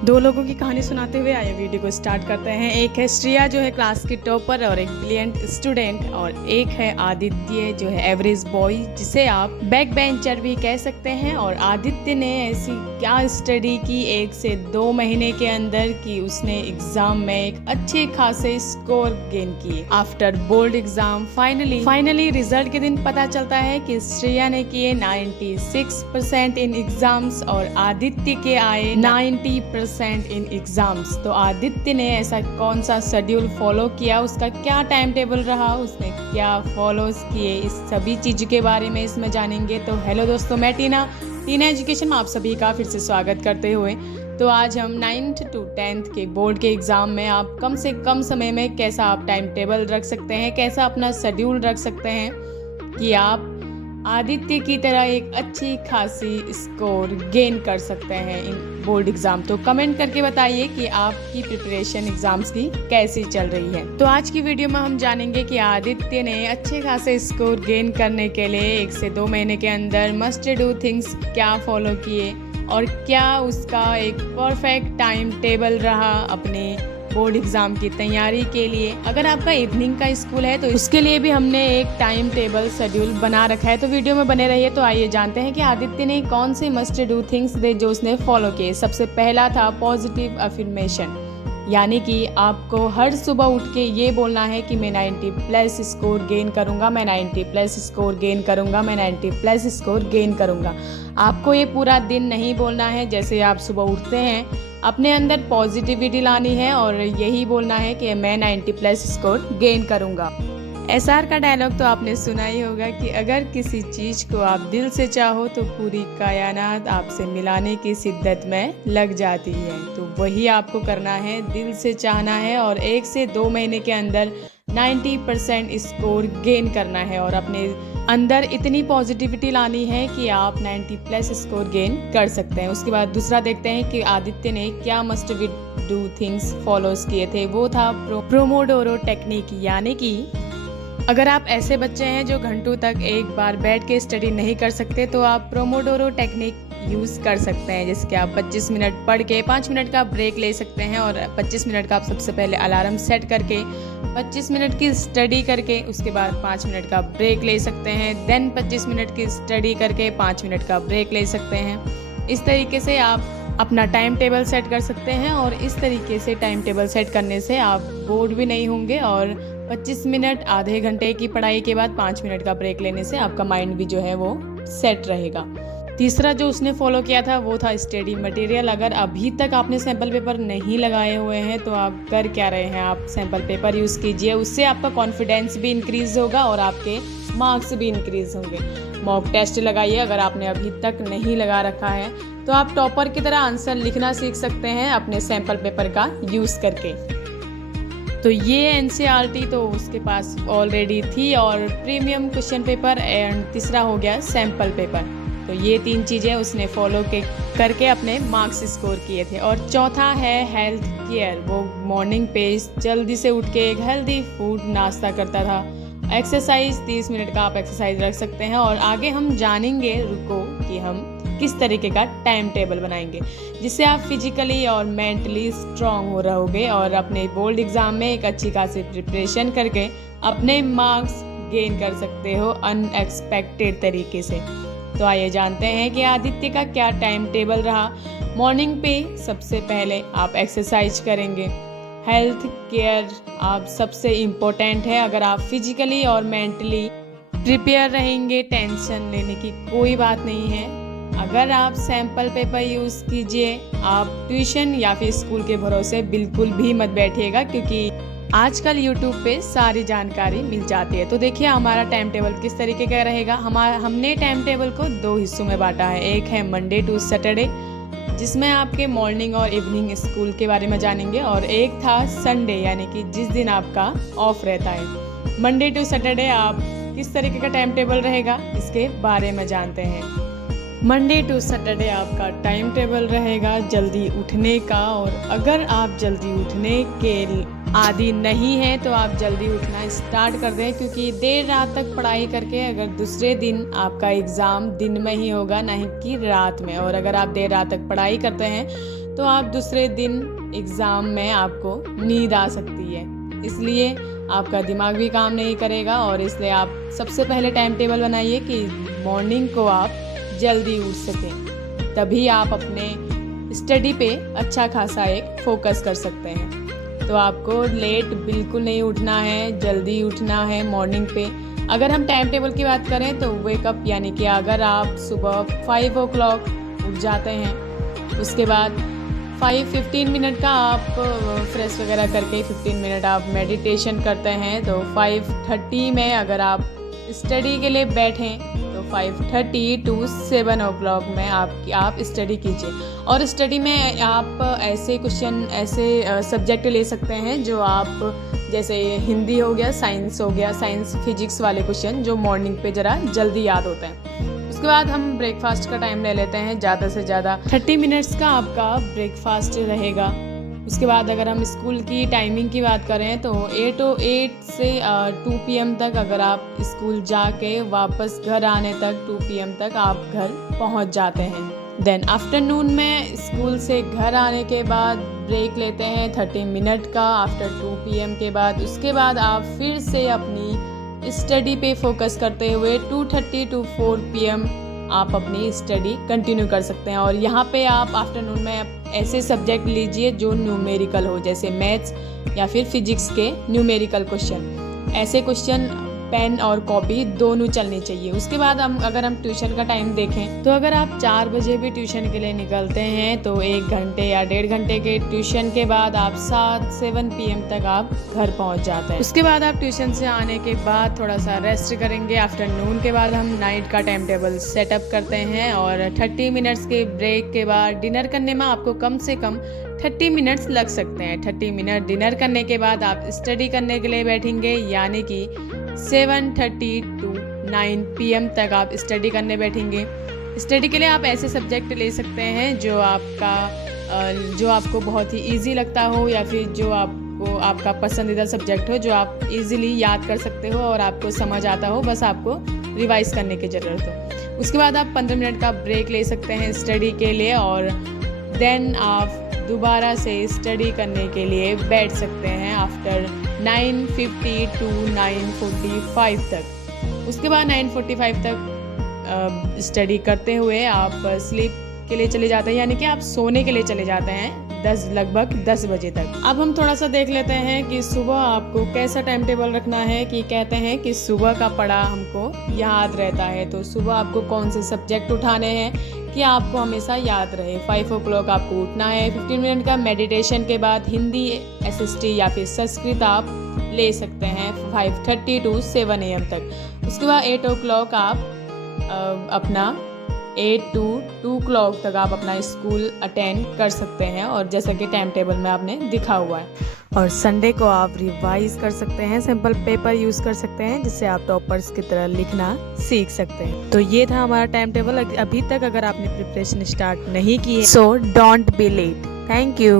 दो लोगों की कहानी सुनाते हुए आइए वीडियो को स्टार्ट करते हैं। एक है श्रेया जो है क्लास की टॉपर और एक ब्रिलियंट स्टूडेंट, और एक है आदित्य जो है एवरेज बॉय जिसे आप बैक बेंचर भी कह सकते हैं। और आदित्य ने ऐसी क्या स्टडी की 1 से 2 महीने के अंदर कि उसने एग्जाम में एक अच्छे खासे स्कोर गेन किए। After board exam finally result के दिन पता चलता है कि श्रेया ने किए 96% इन एग्जाम्स और आदित्य के आए 90% इन एग्जाम्स। तो आदित्य ने ऐसा कौन सा शेड्यूल फॉलो किया, उसका क्या टाइम टेबल रहा, उसने क्या फॉलो किए, इस सभी चीज़ के बारे में इसमें जानेंगे। तो हेलो दोस्तों, मैं टीना एजुकेशन में आप सभी का फिर से स्वागत करते हुए। तो आज हम 9th to 10th के बोर्ड के एग्ज़ाम में आप कम से कम समय में कैसा आप टाइम टेबल रख सकते हैं, कैसा अपना शेड्यूल रख सकते हैं कि आप आदित्य की तरह एक अच्छी खासी स्कोर गेन कर सकते हैं इन बोर्ड एग्जाम। तो कमेंट करके बताइए कि आपकी प्रिपरेशन एग्जाम्स की कैसी चल रही है। तो आज की वीडियो में हम जानेंगे कि आदित्य ने अच्छे खासे स्कोर गेन करने के लिए 1 से 2 महीने के अंदर मस्ट डू थिंग्स क्या फॉलो किए और क्या उसका एक परफेक्ट टाइम टेबल रहा अपने बोर्ड एग्जाम की तैयारी के लिए। अगर आपका इवनिंग का स्कूल है तो उसके लिए भी हमने एक टाइम टेबल शेड्यूल बना रखा है, तो वीडियो में बने रहिए। तो आइए जानते हैं कि आदित्य ने कौन से मस्ट डू थिंग्स थे जो उसने फॉलो किए। सबसे पहला था पॉजिटिव अफर्मेशन, यानी कि आपको हर सुबह उठ के ये बोलना है कि मैं 90+ स्कोर गेन करूंगा, मैं 90+ स्कोर गेन करूंगा, मैं 90+ स्कोर गेन करूंगा। आपको ये पूरा दिन नहीं बोलना है। जैसे आप सुबह उठते हैं अपने अंदर पॉजिटिविटी लानी है और यही बोलना है कि मैं 90+ स्कोर गेन करूंगा। एसआर का डायलॉग तो आपने सुना ही होगा कि अगर किसी चीज़ को आप दिल से चाहो तो पूरी कायनात आपसे मिलाने की शिद्दत में लग जाती है। तो वही आपको करना है, दिल से चाहना है और 1 से 2 महीने के अंदर 90% स्कोर गेन करना है और अपने अंदर इतनी पॉजिटिविटी लानी है कि आप 90+ स्कोर गेन कर सकते हैं। उसके बाद दूसरा देखते हैं कि आदित्य ने क्या मस्ट डू थिंग्स फॉलोज किए थे। वो था प्रोमोडोरो टेक्निक, यानी कि अगर आप ऐसे बच्चे हैं जो घंटों तक एक बार बैठ के स्टडी नहीं कर सकते तो आप प्रोमोडोरो टेक्निक यूज़ कर सकते हैं, जिसके आप 25 मिनट पढ़ के 5 मिनट का ब्रेक ले सकते हैं। और 25 मिनट का आप सबसे पहले अलार्म सेट करके 25 मिनट की स्टडी करके उसके बाद 5 मिनट का ब्रेक ले सकते हैं। देन 25 मिनट की स्टडी करके 5 मिनट का ब्रेक ले सकते हैं। इस तरीके से आप अपना टाइम टेबल सेट कर सकते हैं और इस तरीके से टाइम टेबल सेट करने से आप बोर्ड भी नहीं होंगे और 25 मिनट आधे घंटे की पढ़ाई के बाद 5 मिनट का ब्रेक लेने से आपका माइंड भी जो है वो सेट रहेगा। तीसरा जो उसने फॉलो किया था वो था स्टडी मटेरियल। अगर अभी तक आपने सैम्पल पेपर नहीं लगाए हुए हैं तो आप कर क्या रहे हैं, आप सैम्पल पेपर यूज़ कीजिए। उससे आपका कॉन्फिडेंस भी इंक्रीज़ होगा और आपके मार्क्स भी इंक्रीज़ होंगे। मॉक टेस्ट लगाइए अगर आपने अभी तक नहीं लगा रखा है तो आप टॉपर की तरह आंसर लिखना सीख सकते हैं अपने सैम्पल पेपर का यूज़ करके। तो ये एनसीईआरटी तो उसके पास ऑलरेडी थी और प्रीमियम क्वेश्चन पेपर एंड तीसरा हो गया सैम्पल पेपर। तो ये 3 चीज़ें उसने फॉलो करके अपने मार्क्स स्कोर किए थे। और चौथा है हेल्थ केयर। वो मॉर्निंग पे जल्दी से उठ के एक हेल्दी फूड नाश्ता करता था। एक्सरसाइज 30 मिनट का आप एक्सरसाइज रख सकते हैं। और आगे हम जानेंगे, रुको, कि हम किस तरीके का टाइम टेबल बनाएंगे जिससे आप फिजिकली और मेंटली स्ट्रांग हो रहोगे और अपने बोर्ड एग्जाम में एक अच्छी खासी प्रिपरेशन करके अपने मार्क्स गेन कर सकते हो अनएक्सपेक्टेड तरीके से। तो आइए जानते हैं कि आदित्य का क्या टाइम टेबल रहा। मॉर्निंग पे सबसे पहले आप एक्सरसाइज करेंगे। हेल्थ केयर आप सबसे इम्पोर्टेंट है। अगर आप फिजिकली और मेंटली प्रिपेयर रहेंगे टेंशन लेने की कोई बात नहीं है। अगर आप सैम्पल पेपर यूज़ कीजिए, आप ट्यूशन या फिर स्कूल के भरोसे बिल्कुल भी मत बैठिएगा क्योंकि आजकल YouTube पे सारी जानकारी मिल जाती है। तो देखिए हमारा टाइम टेबल किस तरीके का रहेगा। हमने टाइम टेबल को 2 हिस्सों में बांटा है। एक है मंडे टू सैटरडे जिसमें आपके मॉर्निंग और इवनिंग स्कूल के बारे में जानेंगे, और एक था संडे यानी कि जिस दिन आपका ऑफ रहता है। मंडे टू सैटरडे आप किस तरीके का टाइम टेबल रहेगा इसके बारे में जानते हैं। मंडे टू सैटरडे आपका टाइम टेबल रहेगा जल्दी उठने का, और अगर आप जल्दी उठने के आदि नहीं है तो आप जल्दी उठना स्टार्ट कर दें क्योंकि देर रात तक पढ़ाई करके अगर दूसरे दिन आपका एग्ज़ाम दिन में ही होगा, नहीं कि रात में। और अगर आप देर रात तक पढ़ाई करते हैं तो आप दूसरे दिन एग्ज़ाम में आपको नींद आ सकती है, इसलिए आपका दिमाग भी काम नहीं करेगा। और इसलिए आप सबसे पहले टाइम टेबल बनाइए कि मॉर्निंग को आप जल्दी उठ सकें, तभी आप अपने स्टडी पे अच्छा खासा एक फोकस कर सकते हैं। तो आपको लेट बिल्कुल नहीं उठना है, जल्दी उठना है मॉर्निंग पे। अगर हम टाइम टेबल की बात करें तो वेकअप यानी कि अगर आप सुबह 5 o'clock उठ जाते हैं, उसके बाद 15 मिनट का आप फ्रेश वगैरह करके 15 मिनट आप मेडिटेशन करते हैं, तो 5:30 में अगर आप स्टडी के लिए बैठें तो 5:30 to 7 o'clock में आप स्टडी कीजिए। और स्टडी में आप ऐसे क्वेश्चन, ऐसे सब्जेक्ट ले सकते हैं जो आप, जैसे हिंदी हो गया, साइंस हो गया, साइंस फिजिक्स वाले क्वेश्चन जो मॉर्निंग पे ज़रा जल्दी याद होते हैं। उसके बाद हम ब्रेकफास्ट का टाइम ले लेते हैं, ज़्यादा से ज़्यादा 30 मिनट्स का आपका ब्रेकफास्ट रहेगा। उसके बाद अगर हम स्कूल की टाइमिंग की बात करें तो 8 से 2 PM तक अगर आप स्कूल जाके वापस घर आने तक 2 PM तक आप घर पहुंच जाते हैं। देन आफ्टरनून में स्कूल से घर आने के बाद ब्रेक लेते हैं 30 मिनट का आफ्टर 2 PM के बाद। उसके बाद आप फिर से अपनी स्टडी पे फोकस करते हुए 2:30 to 4 PM आप अपनी स्टडी कंटिन्यू कर सकते हैं। और यहाँ पे आप आफ्टरनून में ऐसे सब्जेक्ट लीजिए जो न्यूमेरिकल हो, जैसे मैथ्स या फिर फिजिक्स के न्यूमेरिकल क्वेश्चन। ऐसे क्वेश्चन पेन और कॉपी दोनों चलनी चाहिए। उसके बाद अगर हम ट्यूशन का टाइम देखें तो अगर आप 4 बजे भी ट्यूशन के लिए निकलते हैं तो 1 घंटे या 1.5 घंटे के ट्यूशन के बाद आप 7 PM तक आप घर पहुंच जाते हैं। उसके बाद आप ट्यूशन से आने के बाद थोड़ा सा रेस्ट करेंगे। आफ्टरनून के बाद हम नाइट का टाइम टेबल सेटअप करते हैं और 30 मिनट्स के ब्रेक के बाद डिनर करने में आपको कम से कम 30 मिनट्स लग सकते हैं। 30 मिनट डिनर करने के बाद आप स्टडी करने के लिए बैठेंगे, यानी कि 7:30 to 9 PM तक आप स्टडी करने बैठेंगे। स्टडी के लिए आप ऐसे सब्जेक्ट ले सकते हैं जो आपको बहुत ही इजी लगता हो, या फिर जो आपका पसंदीदा सब्जेक्ट हो, जो आप इजीली याद कर सकते हो और आपको समझ आता हो, बस आपको रिवाइज करने की ज़रूरत हो। उसके बाद आप 15 मिनट का ब्रेक ले सकते हैं स्टडी के लिए और देन आप दोबारा से स्टडी करने के लिए बैठ सकते हैं आफ्टर 9:50 to 9:45 तक। उसके बाद 9:45 तक स्टडी करते हुए आप स्लीप के लिए चले जाते हैं, यानी कि आप सोने के लिए चले जाते हैं लगभग 10 बजे तक। अब हम थोड़ा सा देख लेते हैं कि सुबह आपको कैसा टाइम टेबल रखना है। कि कहते हैं कि सुबह का पढ़ा हमको याद रहता है, तो सुबह आपको कौन से सब्जेक्ट उठाने हैं कि आपको हमेशा याद रहे। 5 o'clock आपको उठना है। 15 मिनट का मेडिटेशन के बाद हिंदी, SST या फिर संस्कृत आप ले सकते हैं 5:30 to 7 AM तक। उसके बाद 8 o'clock आप अपना 8 to 2 o'clock तक आप अपना स्कूल अटेंड कर सकते हैं, और जैसा कि टाइम टेबल में आपने दिखा हुआ है। और संडे को आप रिवाइज कर सकते हैं, सिंपल पेपर यूज़ कर सकते हैं, जिससे आप टॉपर्स की तरह लिखना सीख सकते हैं। तो ये था हमारा टाइम टेबल। अभी तक अगर आपने प्रिपरेशन स्टार्ट नहीं की है so don't be late. Thank you.